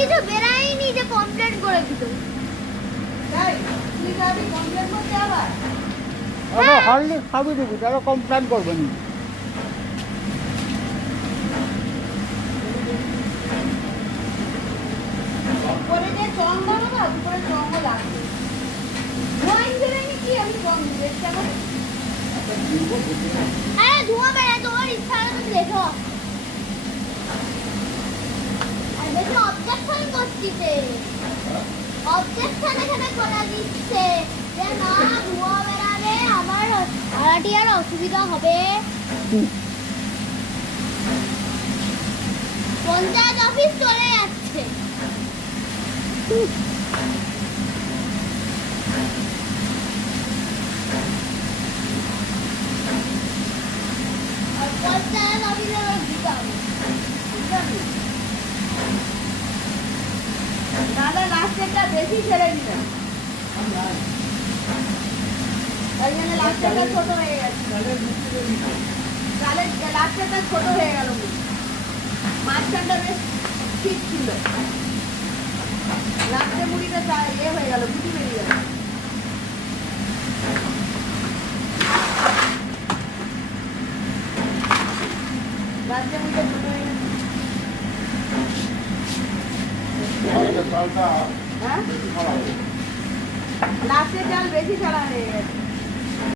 কিছু বেরাইনি যে কমপ্লেন করে দিত। তাই তুই যাবি কমপ্লেন করতে আবার? আরে হারলি খাবি দিবি তারা কমপ্লেন করবে না। উপরে যে চং ধরো না, উপরে চংও লাগবে। ধোঁয়াই বেরোয়নি কি আমি চং দেখতে পারি? আরে ধোঁয়া বেরায় তোমার ইচ্ছা হলে তুমি দেখো। আর বেশি অবজেকশন করছিতে, অবজেকশন এখানে করে দিচ্ছে যে না ধোঁয়া বেরাবে, আমার ভাড়াটিয়ার অসুবিধা হবে। পঞ্চায়েত অফিস চলে যাচ্ছে। আর পঞ্চায়েত অফিসে দিতে হবে। দাদা লাস্টেরটা বেশি ছেড়ে দিল, তাই জন্য লাস্টেরটা ছোট হয়ে গেছে। তাহলে লাস্টেরটা ছোট হয়ে গেল, মাঝখানটা বেশ ঠিক ছিল, লাস্টের মুড়িটা হয়ে গেল, গুটি বেরিয়ে গেল। লাস্টের মুড়িটা ছোট হয়ে গেছে। হ্যাঁ, লাস্টের চাল বেশি ছাড়া হয়ে গেছে।